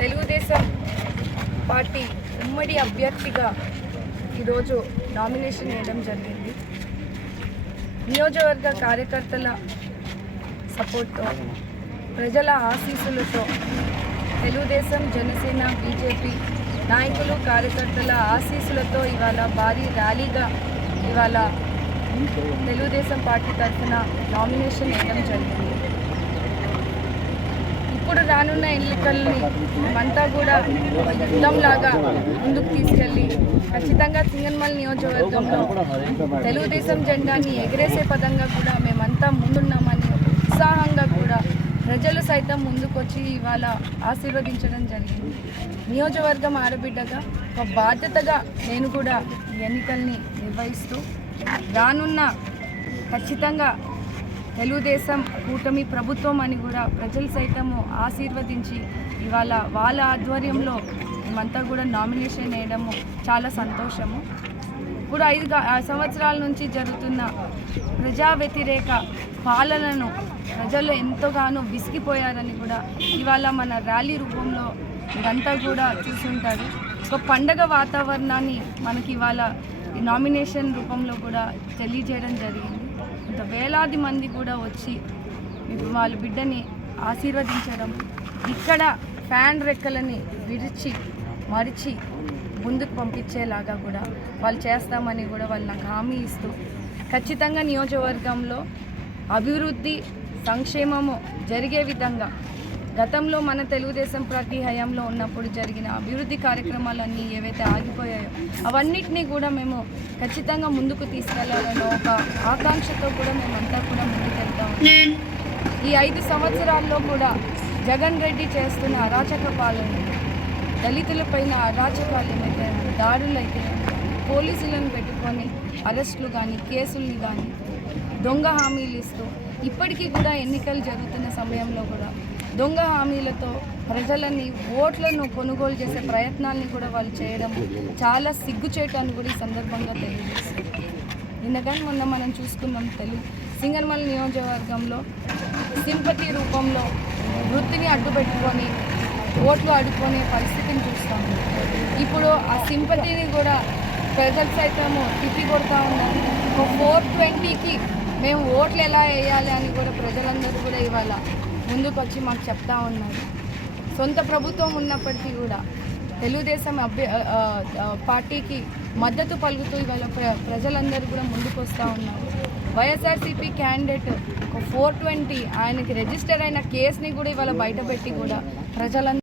Telugu Desam party ఉమ్మడి అభ్యర్థిగా ఈరోజు నామినేషన్ వేయడం జరిగింది. నియోజకవర్గ కార్యకర్తల సపోర్ట్తో ప్రజల ఆశీస్సులతో తెలుగుదేశం జనసేన బీజేపీ నాయకులు కార్యకర్తల ఆశీస్సులతో ఇవాళ భారీ ర్యాలీగా ఇవాళ తెలుగుదేశం పార్టీ తరఫున నామినేషన్ వేయడం జరిగింది. రానున్న ఎన్నికల్ని మేమంతా కూడా ఒక యుద్ధంలాగా ముందుకు తీసుకెళ్ళి ఖచ్చితంగా సింగన్మల్ నియోజకవర్గంలో తెలుగుదేశం జెండాని ఎగిరేసే పదంగా కూడా మేమంతా ముందున్నామని ఉత్సాహంగా కూడా ప్రజలు సైతం ముందుకొచ్చి ఇవాళ ఆశీర్వదించడం జరిగింది. నియోజకవర్గం ఆడబిడ్డగా ఒక బాధ్యతగా నేను కూడా ఎన్నికల్ని నిర్వహిస్తూ రానున్న ఖచ్చితంగా తెలుగుదేశం కూటమి ప్రభుత్వం అని కూడా ప్రజలు సైతము ఆశీర్వదించి ఇవాళ వాళ్ళ ఆధ్వర్యంలో మేమంతా కూడా నామినేషన్ వేయడము చాలా సంతోషము. ఇప్పుడు ఐదు ఆ సంవత్సరాల నుంచి జరుగుతున్న ప్రజా వ్యతిరేక పాలనను ప్రజలు ఎంతగానో విసిగిపోయారని కూడా ఇవాళ మన ర్యాలీ రూపంలో ఇదంతా కూడా చూసుంటారు. ఒక పండగ వాతావరణాన్ని మనకి ఇవాళ నామినేషన్ రూపంలో కూడా తెలియజేయడం జరిగింది. ఇంత వేలాది మంది కూడా వచ్చి వాళ్ళ బిడ్డని ఆశీర్వదించడం ఇక్కడ ఫ్యాన్ రెక్కలని విరిచి మరిచి ముందుకు పంపించేలాగా కూడా వాళ్ళు చేస్తామని కూడా వాళ్ళు నాకు హామీ ఇస్తూ ఖచ్చితంగా నియోజకవర్గంలో అభివృద్ధి సంక్షేమము జరిగే విధంగా గతంలో మన తెలుగుదేశం పార్టీ హయాంలో ఉన్నప్పుడు జరిగిన అభివృద్ధి కార్యక్రమాలన్నీ ఏవైతే ఆగిపోయాయో అవన్నిటినీ కూడా మేము ఖచ్చితంగా ముందుకు తీసుకెళ్ళాలన్న ఒక ఆకాంక్షతో కూడా మేమంతా కూడా ముందుకెళ్తాం ఈ ఐదు సంవత్సరాల్లో కూడా జగన్ రెడ్డి చేస్తున్న అరాచక పాలన దళితులపైన అరాచకాలు ఏమైతే దాడులు పోలీసులను పెట్టుకొని అరెస్టులు కానీ కేసుల్ని కానీ దొంగ హామీలు ఇస్తూ ఇప్పటికీ కూడా ఎన్నికలు జరుగుతున్న సమయంలో కూడా దొంగ హామీలతో ప్రజలని ఓట్లను కొనుగోలు చేసే ప్రయత్నాల్ని కూడా వాళ్ళు చేయడం చాలా సిగ్గుచేయటాన్ని కూడా ఈ సందర్భంగా తెలియజేస్తుంది. నిన్నగాని మొన్న మనం చూసుకున్నాం తెలుగు సింగన్మల్ నియోజకవర్గంలో సింపతి రూపంలో వృత్తిని అడ్డుపెట్టుకొని ఓట్లు అడుక్కునే పరిస్థితిని చూస్తాము ఇప్పుడు ఆ సింపతిని కూడా ప్రజలు సైతము తిప్పి కొడతా ఉన్నారు. ఒక ఫోర్ ట్వంటీకి మేము ఓట్లు ఎలా వేయాలి అని కూడా ప్రజలందరూ కూడా ఇవాళ ముందుకు వచ్చి మాకు చెప్తా ఉన్నారు. సొంత ప్రభుత్వం ఉన్నప్పటికీ కూడా తెలుగుదేశం అభ్య పార్టీకి మద్దతు పలుకుతూ ఇవాళ ప్ర ప్రజలందరూ కూడా ముందుకు వస్తూ ఉన్నారు. వైఎస్ఆర్సీపీ క్యాండిడేట్ ఒక ఫోర్ ట్వంటీ ఆయనకి రిజిస్టర్ అయిన కేసుని కూడా ఇవాళ బయటపెట్టి కూడా ప్రజలందరూ